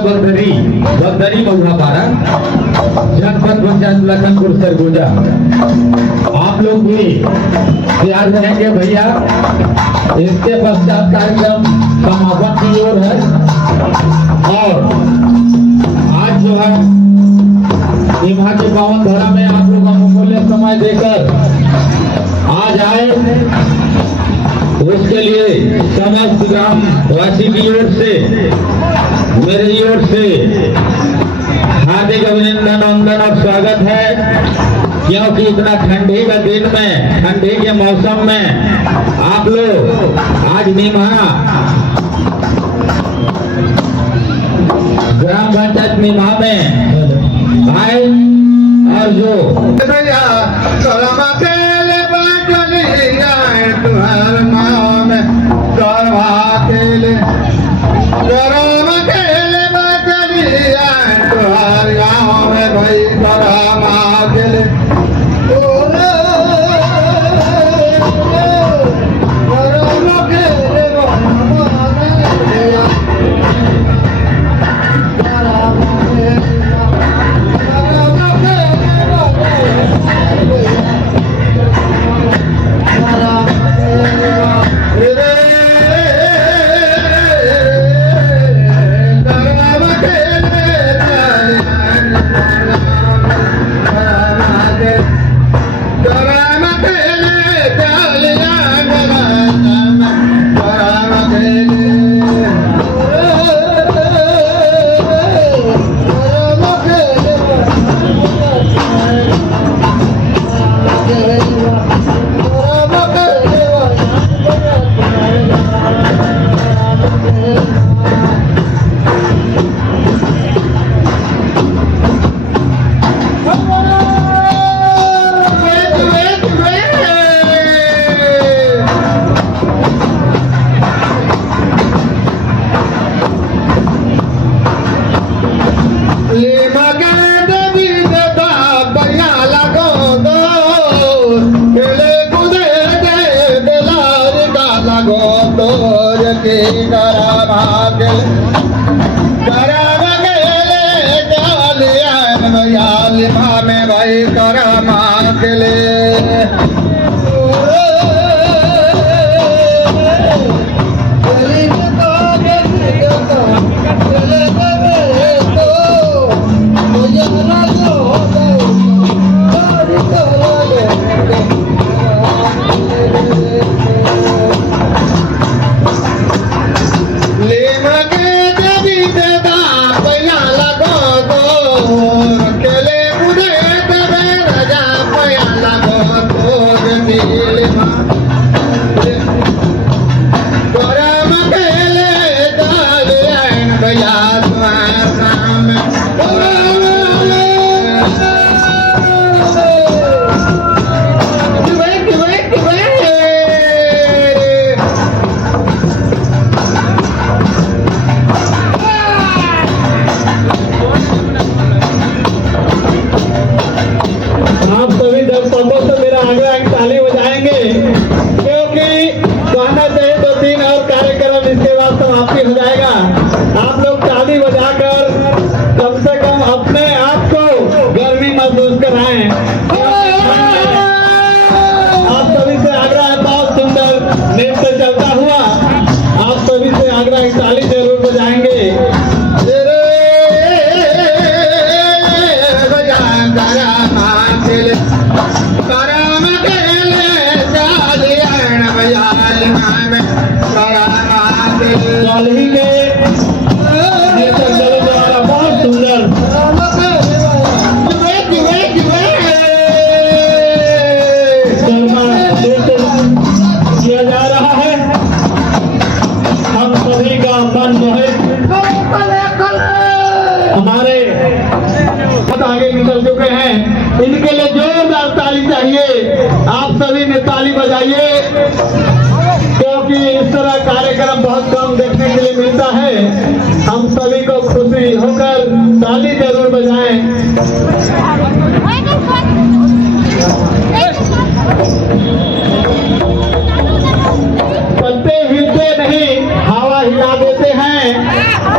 बगदरी महुआपाड़ा जनपद पंचायत लखनपुर सरगोजा। आप लोग भी तैयार रहेंगे भैया। इसके पश्चात कार्यक्रम समापन की ओर है और आज जो है निभा की पावन धरा में आप लोग अमूल्य समय देकर आज आए, उसके लिए समस्त ग्राम वासी की ओर से मेरी ओर से हार्दिक अभिनंदन वंदन और स्वागत है। क्योंकि इतना ठंडी का दिन में, ठंडी के मौसम में आप लोग आज निम्हा ग्राम पंचायत निम्हा में आए और जो में भाई करमा के हमारे आगे निकल चुके हैं। इनके लिए जोरदार ताली चाहिए। आप सभी ने ताली बजाइए, क्योंकि इस तरह कार्यक्रम बहुत कम देखने के लिए मिलता है। हम सभी को खुशी होकर ताली जरूर बजाएं। पत्ते हिलते नहीं, हवा हिला देते हैं।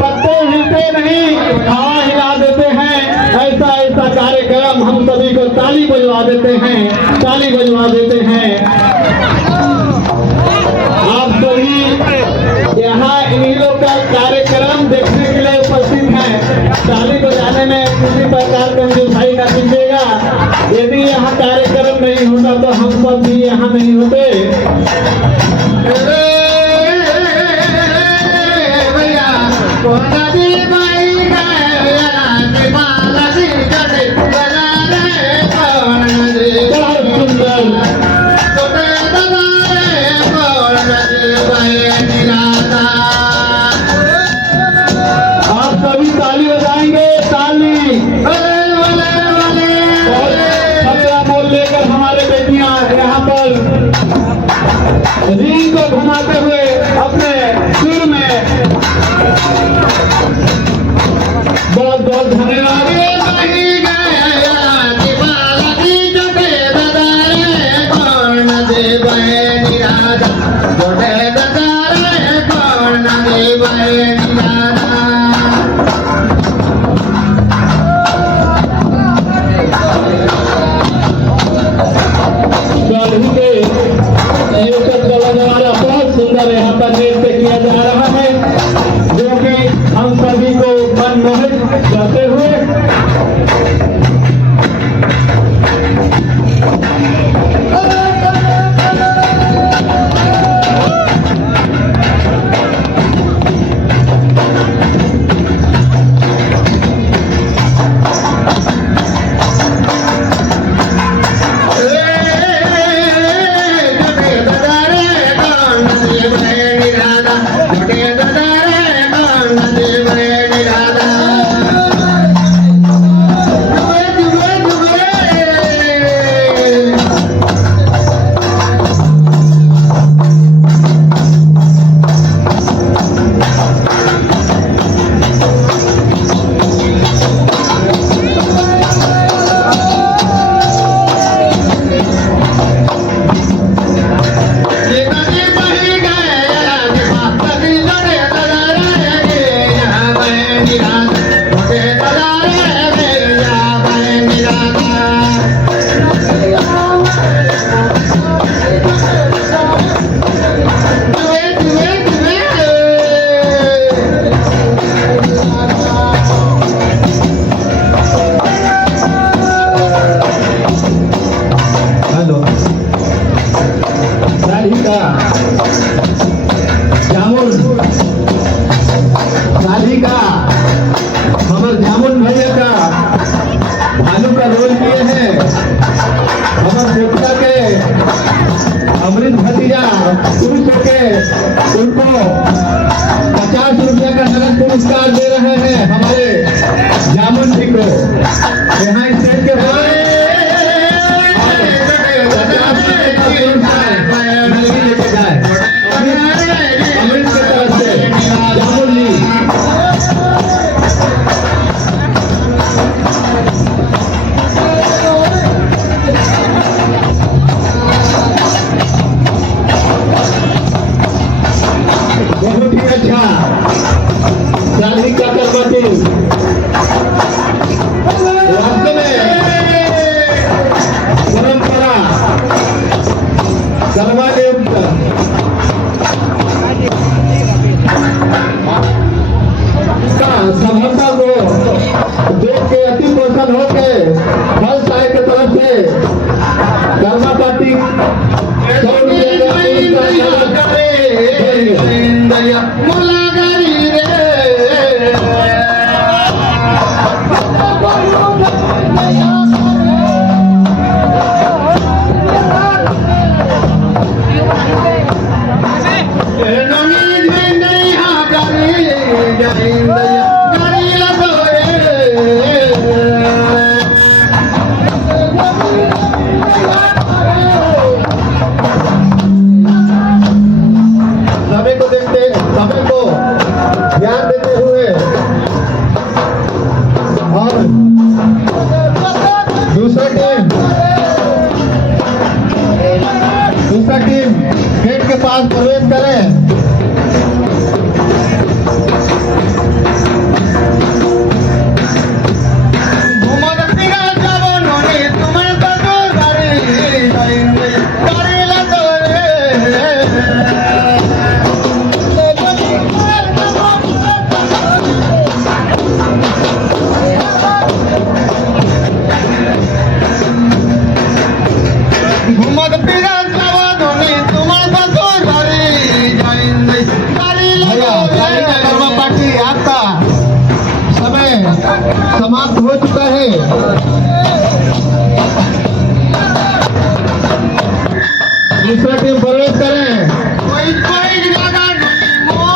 पत्ते हिलते नहीं, हवा हिला देते हैं। ऐसा ऐसा कार्यक्रम हम सभी को ताली बजवा देते हैं, ताली बजवा देते हैं। आप सभी यहाँ इन्हीं लोग का कार्यक्रम देखने के लिए उपस्थित हैं। ताली बजाने में किसी प्रकार का कंजूसाई का कीजिएगा। यदि यहाँ कार्यक्रम नहीं होता तो हम सब भी यहाँ नहीं होते। आप सभी ताली बजाएंगे, ताली खतरा बोल लेकर हमारे बेटियां यहाँ पर रिंग को घुमाते हुए अपने सुर में बहुत बहुत धन्यवाद। बहुत सुंदर यहाँ पर नृत्य किया जा रहा है, जो कि हम सभी को मनमोहित करते हुए जामुन भैया का भालू का रोल किए हैं। हमारे देवता के अमृत भतीजा पुरुष के उनको 50 रुपया का नगद पुरस्कार दे रहे हैं हमारे जामुन जी को। यहाँ स्टेज के बारे लेके जाए अमृत की तरफ से जामुन जी। बहुत ही अच्छा शादी का करवाती वास्तव में परंपरा सर्वाधिक सफलता को देख के अति प्रसन्न होके फल साय की तरफ से कर्मा पार्टी 100 समय को देखते समय को ध्यान देते हुए और दूसरा टीम गेट के पास प्रवेश करें। घुमत फिरत जवानोनी तुम्हाला घरी जाईन भैया शादी का कर्मा पार्टी आपका समय समाप्त हो चुका है। दूसरा टीम प्रवेश करें।